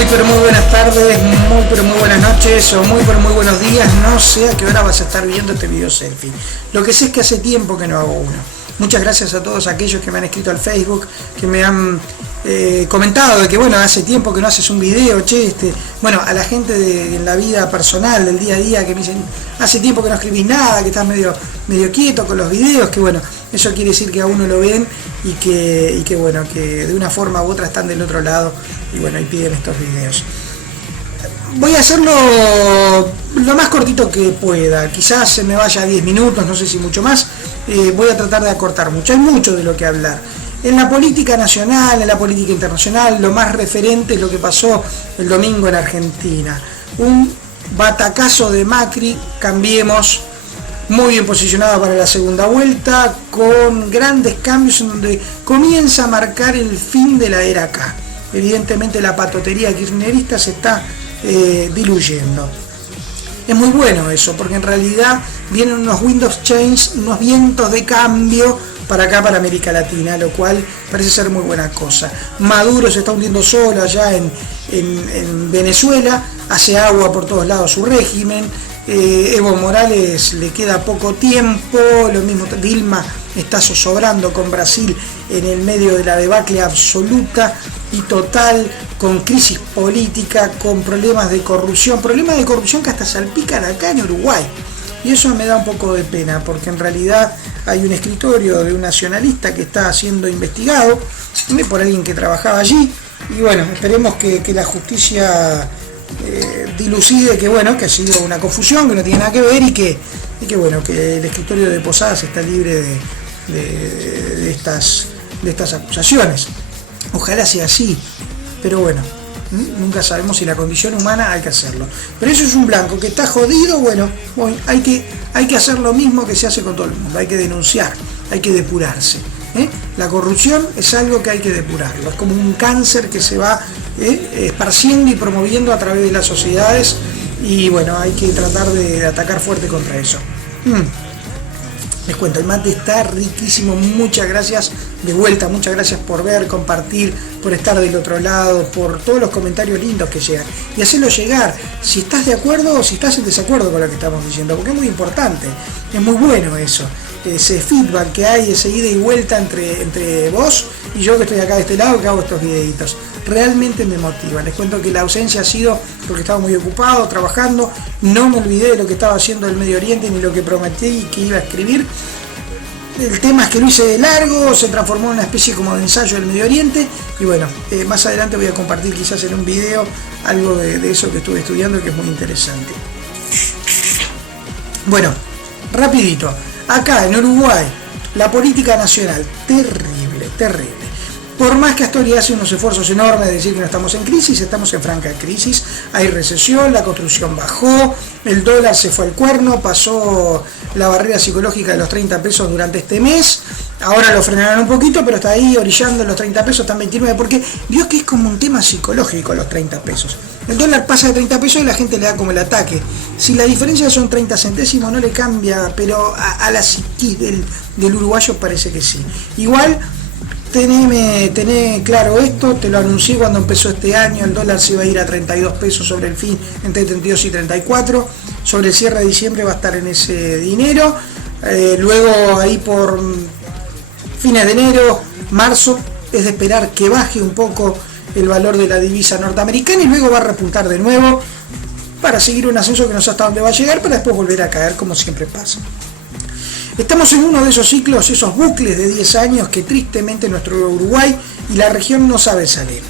Muy pero muy buenas tardes, muy pero muy buenas noches o muy pero muy buenos días. No sé a qué hora vas a estar viendo este video selfie. Lo que sé es que hace tiempo que no hago uno. Muchas gracias a todos aquellos que me han escrito al Facebook, que me han comentado de que bueno, hace tiempo que no haces un video, che, bueno, a la gente en la vida personal, del día a día, que me dicen, hace tiempo que no escribís nada, que estás medio quieto con los videos, que bueno, eso quiere decir que a uno lo ven y que bueno, que de una forma u otra están del otro lado y bueno, y piden estos videos. Voy a hacerlo lo más cortito que pueda, quizás se me vaya a 10 minutos, no sé si mucho más, voy a tratar de acortar mucho, hay mucho de lo que hablar. En la política nacional, en la política internacional, lo más referente es lo que pasó el domingo en Argentina. Un batacazo de Macri, Cambiemos, muy bien posicionado para la segunda vuelta, con grandes cambios en donde comienza a marcar el fin de la era K. Evidentemente la patotería kirchnerista se está diluyendo. Es muy bueno eso, porque en realidad vienen unos Windows Change, unos vientos de cambio para acá, para América Latina, lo cual parece ser muy buena cosa. Maduro se está hundiendo solo allá en Venezuela, hace agua por todos lados su régimen. Evo Morales le queda poco tiempo, lo mismo Dilma está zozobrando con Brasil en el medio de la debacle absoluta y total, con crisis política, con problemas de corrupción que hasta salpican acá en Uruguay. Y eso me da un poco de pena, porque en realidad hay un escritorio de un nacionalista que está siendo investigado por alguien que trabajaba allí, y bueno, esperemos que la justicia dilucide que bueno, que ha sido una confusión, que no tiene nada que ver y que bueno, que el escritorio de Posadas está libre de estas acusaciones. Ojalá sea así, pero bueno, nunca sabemos si la condición humana hay que hacerlo. Pero eso es un blanco que está jodido, bueno, hay que hacer lo mismo que se hace con todo el mundo, hay que denunciar, hay que depurarse. La corrupción es algo que hay que depurarlo, es como un cáncer que se va esparciendo y promoviendo a través de las sociedades y bueno, hay que tratar de atacar fuerte contra eso. Les cuento, el mate está riquísimo, muchas gracias de vuelta, muchas gracias por ver, compartir, por estar del otro lado, por todos los comentarios lindos que llegan y hacerlo llegar, si estás de acuerdo o si estás en desacuerdo con lo que estamos diciendo, porque es muy importante, es muy bueno eso, ese feedback que hay, ese ida y vuelta entre vos y yo que estoy acá de este lado que hago estos videitos. Realmente me motiva. Les cuento que la ausencia ha sido porque estaba muy ocupado trabajando, no me olvidé de lo que estaba haciendo el Medio Oriente ni lo que prometí que iba a escribir. El tema es que lo hice de largo, se transformó en una especie como de ensayo del Medio Oriente y bueno, más adelante voy a compartir quizás en un video algo de eso que estuve estudiando que es muy interesante. Bueno, rapidito, acá en Uruguay la política nacional, terrible. Por más que Astori hace unos esfuerzos enormes de decir que no estamos en crisis, estamos en franca crisis, hay recesión, la construcción bajó, el dólar se fue al cuerno, pasó la barrera psicológica de los 30 pesos durante este mes, ahora lo frenaron un poquito, pero está ahí orillando los 30 pesos, están 29, porque vio que es como un tema psicológico los 30 pesos. El dólar pasa de 30 pesos y la gente le da como el ataque. Si la diferencia son 30 centésimos no le cambia, pero a la psiquis del uruguayo parece que sí. Igual, Tené claro esto, te lo anuncié cuando empezó este año, el dólar se iba a ir a 32 pesos sobre el fin, entre 32 y 34, sobre el cierre de diciembre va a estar en ese dinero, luego ahí por fines de enero, marzo, es de esperar que baje un poco el valor de la divisa norteamericana y luego va a repuntar de nuevo para seguir un ascenso que no sé hasta dónde va a llegar, para después volver a caer como siempre pasa. Estamos en uno de esos ciclos, esos bucles de 10 años que tristemente nuestro Uruguay y la región no saben salir.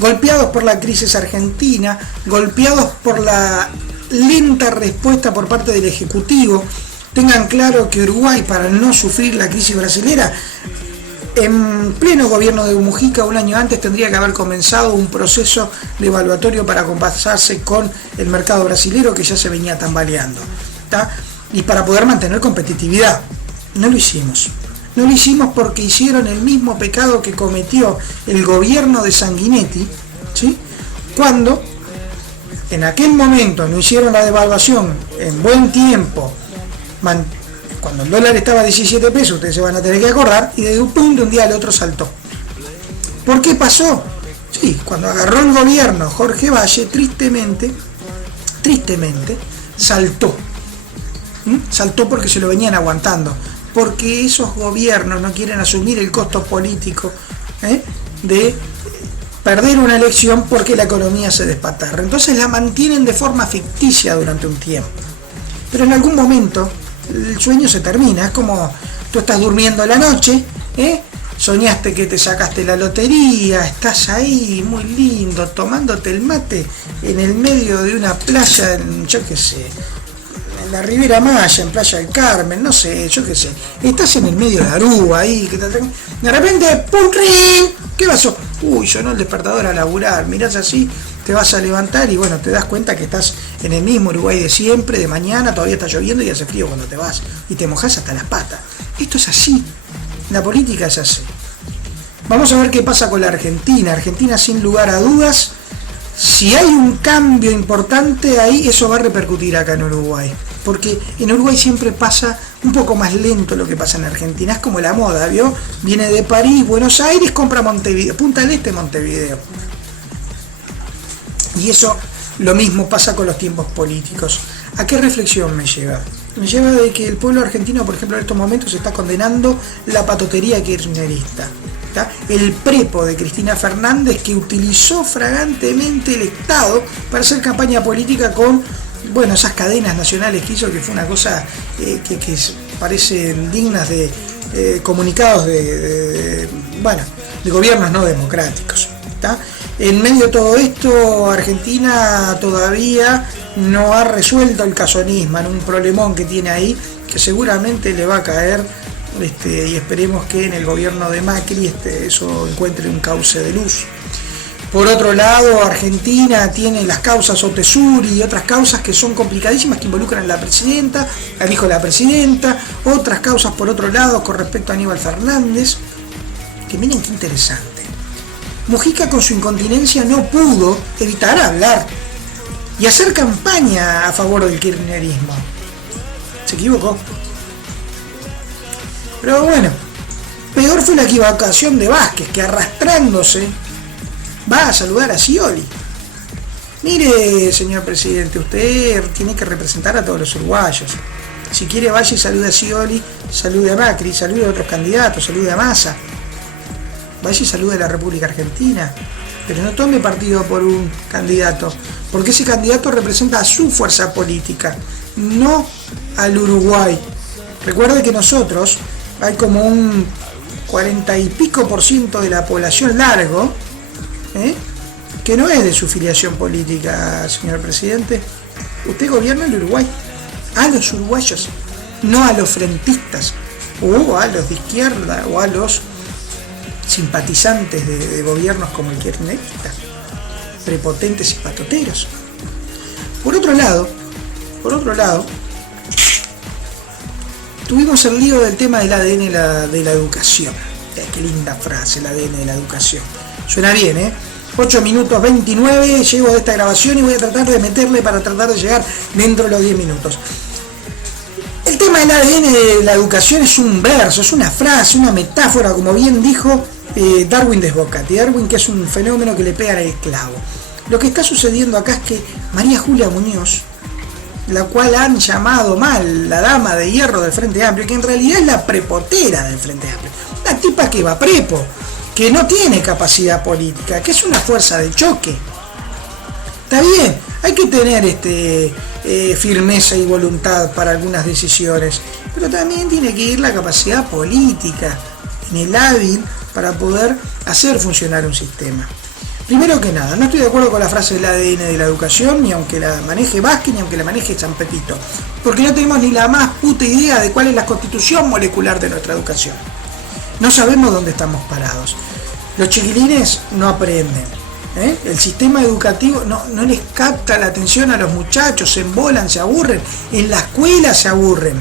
Golpeados por la crisis argentina, golpeados por la lenta respuesta por parte del Ejecutivo, tengan claro que Uruguay, para no sufrir la crisis brasilera, en pleno gobierno de Mujica, un año antes tendría que haber comenzado un proceso de evaluatorio para compasarse con el mercado brasilero que ya se venía tambaleando, ¿tá? Y para poder mantener competitividad. No lo hicimos. No lo hicimos porque hicieron el mismo pecado que cometió el gobierno de Sanguinetti, ¿sí? Cuando en aquel momento no hicieron la devaluación en buen tiempo, cuando el dólar estaba a 17 pesos, ustedes se van a tener que acordar, y de un día al otro saltó. ¿Por qué pasó? Sí, cuando agarró el gobierno Jorge Valle, tristemente, saltó. Saltó porque se lo venían aguantando. Porque esos gobiernos no quieren asumir el costo político de perder una elección porque la economía se despatarra. Entonces la mantienen de forma ficticia durante un tiempo. Pero en algún momento el sueño se termina. Es como tú estás durmiendo a la noche, soñaste que te sacaste la lotería, estás ahí muy lindo tomándote el mate en el medio de una playa, yo qué sé, en la Ribera Maya, en Playa del Carmen, no sé, yo qué sé, estás en el medio de Aruba ahí, de repente, ¡pum! ¡Ring! ¿Qué pasó? Uy, sonó el despertador a laburar, mirás así, te vas a levantar y bueno, te das cuenta que estás en el mismo Uruguay de siempre, de mañana, todavía está lloviendo y hace frío cuando te vas y te mojás hasta las patas. Esto es así, la política es así. Vamos a ver qué pasa con la Argentina. Argentina, sin lugar a dudas, si hay un cambio importante ahí, eso va a repercutir acá en Uruguay. Porque en Uruguay siempre pasa un poco más lento lo que pasa en Argentina. Es como la moda, ¿vio? Viene de París, Buenos Aires, compra Montevideo, Punta del Este, Montevideo. Y eso lo mismo pasa con los tiempos políticos. ¿A qué reflexión me lleva? Me lleva de que el pueblo argentino, por ejemplo, en estos momentos está condenando la patotería kirchnerista. ¿Tá? El prepo de Cristina Fernández, que utilizó fragantemente el Estado para hacer campaña política con, bueno, esas cadenas nacionales que hizo, que fue una cosa que parecen dignas de comunicados de gobiernos no democráticos. ¿Tá? En medio de todo esto, Argentina todavía no ha resuelto el caso Nisman, un problemón que tiene ahí, que seguramente le va a caer, y esperemos que en el gobierno de Macri eso encuentre un cauce de luz. Por otro lado, Argentina tiene las causas Otesur y otras causas que son complicadísimas, que involucran a la presidenta, al hijo de la presidenta, otras causas por otro lado con respecto a Aníbal Fernández, que miren qué interesante. Mujica con su incontinencia no pudo evitar hablar y hacer campaña a favor del kirchnerismo. Se equivocó. Pero bueno, peor fue la equivocación de Vázquez, que arrastrándose va a saludar a Scioli. Mire, señor presidente, usted tiene que representar a todos los uruguayos. Si quiere, vaya y salude a Scioli, salude a Macri, salude a otros candidatos, salude a Massa. Vaya y salude a la República Argentina. Pero no tome partido por un candidato, porque ese candidato representa a su fuerza política, no al Uruguay. Recuerde que nosotros, hay como un 40 y pico % de la población largo, que no es de su filiación política, señor presidente. Usted gobierna el Uruguay, a los uruguayos, no a los frentistas, o a los de izquierda, o a los simpatizantes de gobiernos como el kirchnerista, prepotentes y patoteros. Por otro lado, tuvimos el lío del tema del ADN de la educación. Qué linda frase, el ADN de la educación. Suena bien, 8 minutos 29, llego de esta grabación y voy a tratar de meterle para tratar de llegar dentro de los 10 minutos. El tema del ADN de la educación es un verso, es una frase, una metáfora, como bien dijo Darwin Desbocati. Darwin, que es un fenómeno que le pega al esclavo. Lo que está sucediendo acá es que María Julia Muñoz, la cual han llamado mal la dama de hierro del Frente Amplio, que en realidad es la prepotera del Frente Amplio, la tipa que va prepo, que no tiene capacidad política, que es una fuerza de choque. Está bien, hay que tener firmeza y voluntad para algunas decisiones, pero también tiene que ir la capacidad política en el hábil para poder hacer funcionar un sistema. Primero que nada, no estoy de acuerdo con la frase del ADN de la educación, ni aunque la maneje Vázquez, ni aunque la maneje San Pepito, porque no tenemos ni la más puta idea de cuál es la constitución molecular de nuestra educación. No sabemos dónde estamos parados. Los chiquilines no aprenden. El sistema educativo no les capta la atención a los muchachos, se embolan, se aburren, en la escuela se aburren.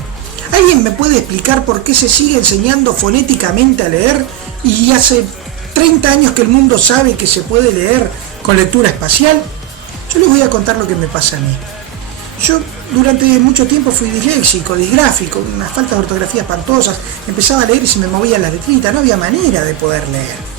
¿Alguien me puede explicar por qué se sigue enseñando fonéticamente a leer y hace 30 años que el mundo sabe que se puede leer con lectura espacial? Yo les voy a contar lo que me pasa a mí. Yo durante mucho tiempo fui disléxico, disgráfico, unas faltas de ortografía espantosas, empezaba a leer y se me movían las letritas, no había manera de poder leer.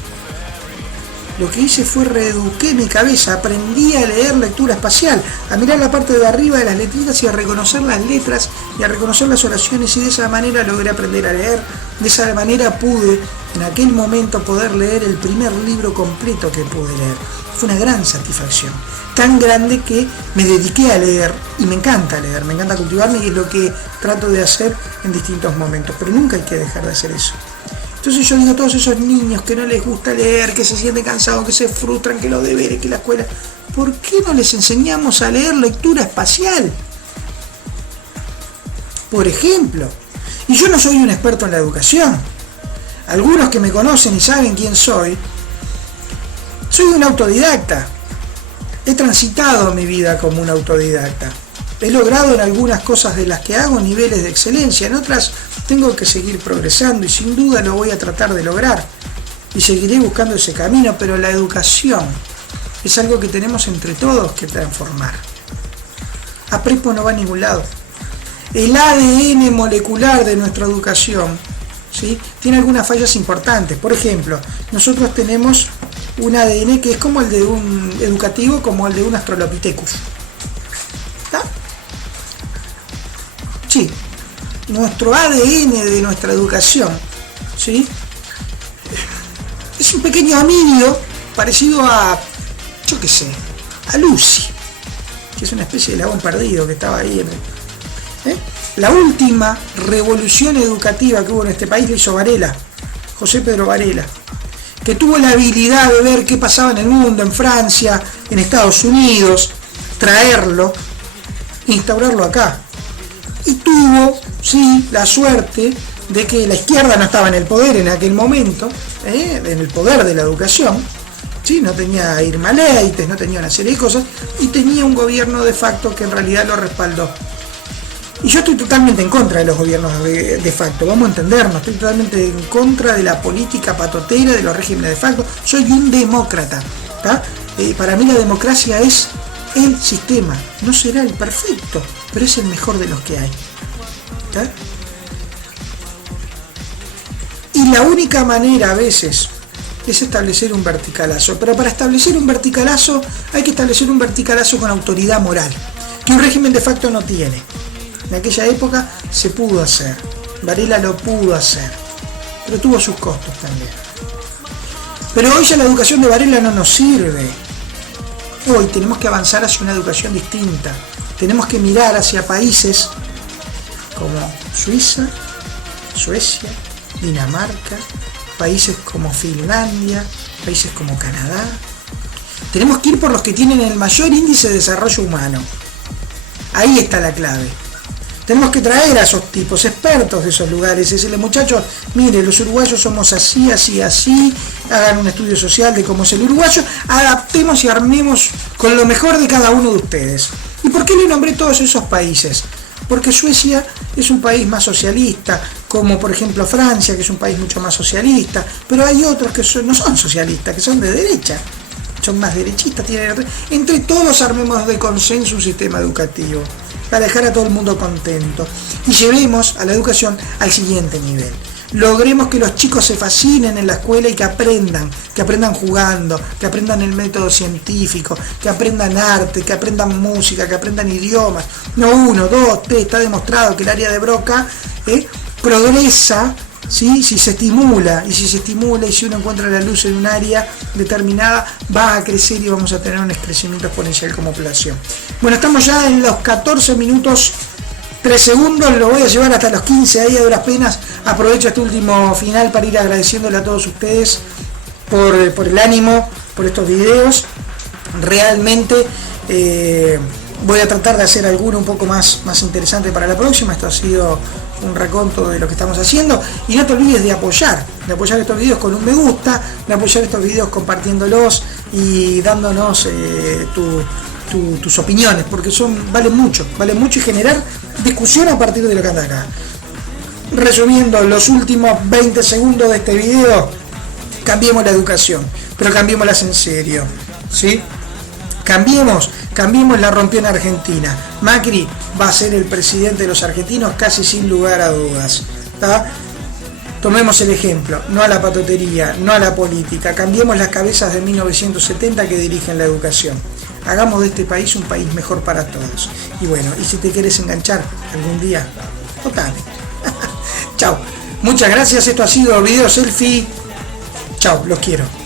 lo que hice fue reeduqué mi cabeza, aprendí a leer lectura espacial, a mirar la parte de arriba de las letritas y a reconocer las letras y a reconocer las oraciones, y de esa manera logré aprender a leer. De esa manera pude en aquel momento poder leer el primer libro completo que pude leer. Fue una gran satisfacción, tan grande que me dediqué a leer, y me encanta leer, me encanta cultivarme, y es lo que trato de hacer en distintos momentos, pero nunca hay que dejar de hacer eso. Entonces yo digo a todos esos niños que no les gusta leer, que se sienten cansados, que se frustran, que los deberes, que la escuela, ¿por qué no les enseñamos a leer lectura espacial? Por ejemplo, y yo no soy un experto en la educación. Algunos que me conocen y saben quién soy un autodidacta. He transitado mi vida como un autodidacta. He logrado en algunas cosas de las que hago niveles de excelencia, en otras tengo que seguir progresando y sin duda lo voy a tratar de lograr. Y seguiré buscando ese camino, pero la educación es algo que tenemos entre todos que transformar. APREPO no va a ningún lado. El ADN molecular de nuestra educación, ¿sí?, tiene algunas fallas importantes. Por ejemplo, nosotros tenemos un ADN que es como el de un educativo, como el de un Australopithecus. ¿Está? Sí, nuestro ADN de nuestra educación, ¿sí?, es un pequeño homínido parecido a, yo qué sé, a Lucy, que es una especie de león perdido que estaba ahí. La última revolución educativa que hubo en este país la hizo Varela, José Pedro Varela, que tuvo la habilidad de ver qué pasaba en el mundo, en Francia, en Estados Unidos, traerlo, instaurarlo acá. Y tuvo, sí, la suerte de que la izquierda no estaba en el poder en aquel momento, en el poder de la educación, ¿sí?, no tenía a Irma Leites, no tenía una serie de cosas, y tenía un gobierno de facto que en realidad lo respaldó. Y yo estoy totalmente en contra de los gobiernos de facto, vamos a entendernos, estoy totalmente en contra de la política patotera, de los regímenes de facto. Soy un demócrata, ¿tá? Para mí la democracia es el sistema, no será el perfecto, pero es el mejor de los que hay, ¿tá? Y la única manera a veces es establecer un verticalazo, pero para establecer un verticalazo hay que establecer un verticalazo con autoridad moral, que un régimen de facto no tiene. En aquella época se pudo hacer, Varela lo pudo hacer, pero tuvo sus costos también. Pero hoy ya la educación de Varela no nos sirve. Hoy tenemos que avanzar hacia una educación distinta. Tenemos que mirar hacia países como Suiza, Suecia, Dinamarca, países como Finlandia, países como Canadá. Tenemos que ir por los que tienen el mayor índice de desarrollo humano. Ahí está la clave. Tenemos que traer a esos tipos, expertos de esos lugares, y decirles, muchachos, mire, los uruguayos somos así, así, así, hagan un estudio social de cómo es el uruguayo, adaptemos y armemos con lo mejor de cada uno de ustedes. ¿Y por qué le nombré todos esos países? Porque Suecia es un país más socialista, como por ejemplo Francia, que es un país mucho más socialista, pero hay otros que no son socialistas, que son de derecha, son más derechistas. Entre todos armemos de consenso un sistema educativo para dejar a todo el mundo contento y llevemos a la educación al siguiente nivel. Logremos que los chicos se fascinen en la escuela y que aprendan jugando, que aprendan el método científico, que aprendan arte, que aprendan música, que aprendan idiomas. No 1, 2, 3, está demostrado que el área de Broca progresa, ¿sí?, si se estimula, y si uno encuentra la luz en un área determinada, va a crecer y vamos a tener un crecimiento exponencial como población. Bueno, estamos ya en los 14 minutos 3 segundos, lo voy a llevar hasta los 15 ahí a duras penas. Aprovecho este último final para ir agradeciéndole a todos ustedes por el ánimo, por estos videos. Realmente voy a tratar de hacer alguno un poco más interesante para la próxima. Esto ha sido un reconto de lo que estamos haciendo, y no te olvides de apoyar estos videos con un me gusta, de apoyar estos videos compartiéndolos y dándonos tus opiniones, porque valen mucho y generar discusión a partir de lo que anda acá. Resumiendo los últimos 20 segundos de este video, cambiemos la educación, pero cambiémoslas en serio, ¿sí? Cambiemos, la rompió en Argentina. Macri va a ser el presidente de los argentinos casi sin lugar a dudas, ¿tá? Tomemos el ejemplo, no a la patotería, no a la política, cambiemos las cabezas de 1970 que dirigen la educación. Hagamos de este país un país mejor para todos. Y bueno, y si te quieres enganchar algún día, votame. Chao. Muchas gracias, esto ha sido Video Selfie. Chao, los quiero.